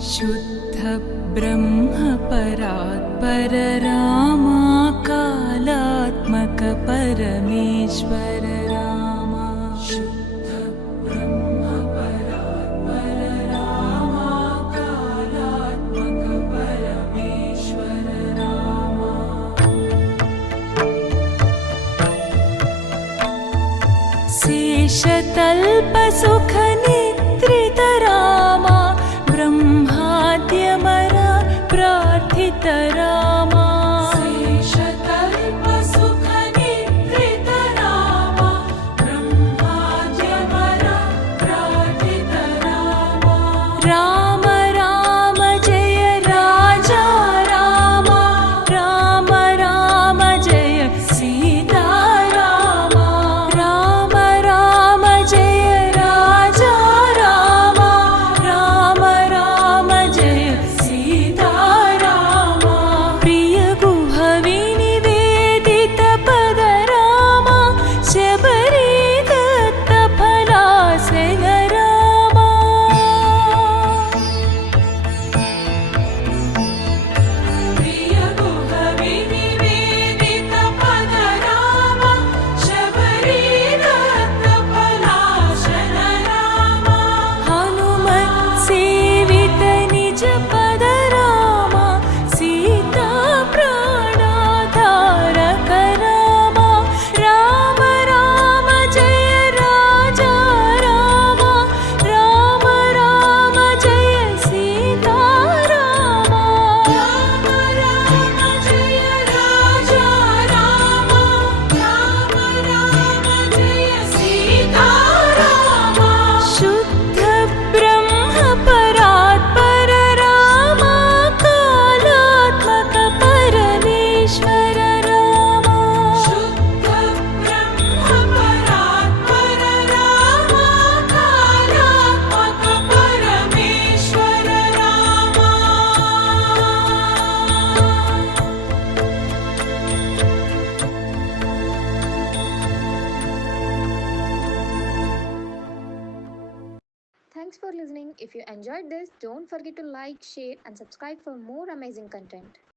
शुद्ध ब्रह्म परात्पर रामा कालात्मक परमेश्वर रामा। शुद्ध ब्रह्म परात्पर रामा कालात्मक परमेश्वर रामा। शेषतल्प सुख निद्रित रामा ब्रह्माद्यमर प्रार्थित रामा। शेषतल्प सुख निद्रित रामा ब्रह्माद्यमर प्रार्थित रामा। राम राम जय राजा रामा, राम राम जय सीता रामा। राम राम जय राजा रामा, राम राम जय सीता रामा। प्रिय गुह विनिवेदित पद रामा, शबरी दत्त फलासन रामा। प्रिय गुह विनिवेदित पद रामा, शबरी दत्त फलासन रामा। हनुमत् सेवित निज पद रामा, सीता प्राणाधारक रामा। राम राम जय राजा रामा, राम राम जय सीता रामा। राम राम जय राजा रामा, राम राम जय सीता रामा। शुद्ध ब्रह्म परात्पर रामा कालात्मक परमेश्वर रामा। शुद्ध ब्रह्म परात्पर रामा कालात्मक परमेश्वर Rama. Thanks for listening. If you enjoyed this, don't forget to like, share, and subscribe for more amazing content.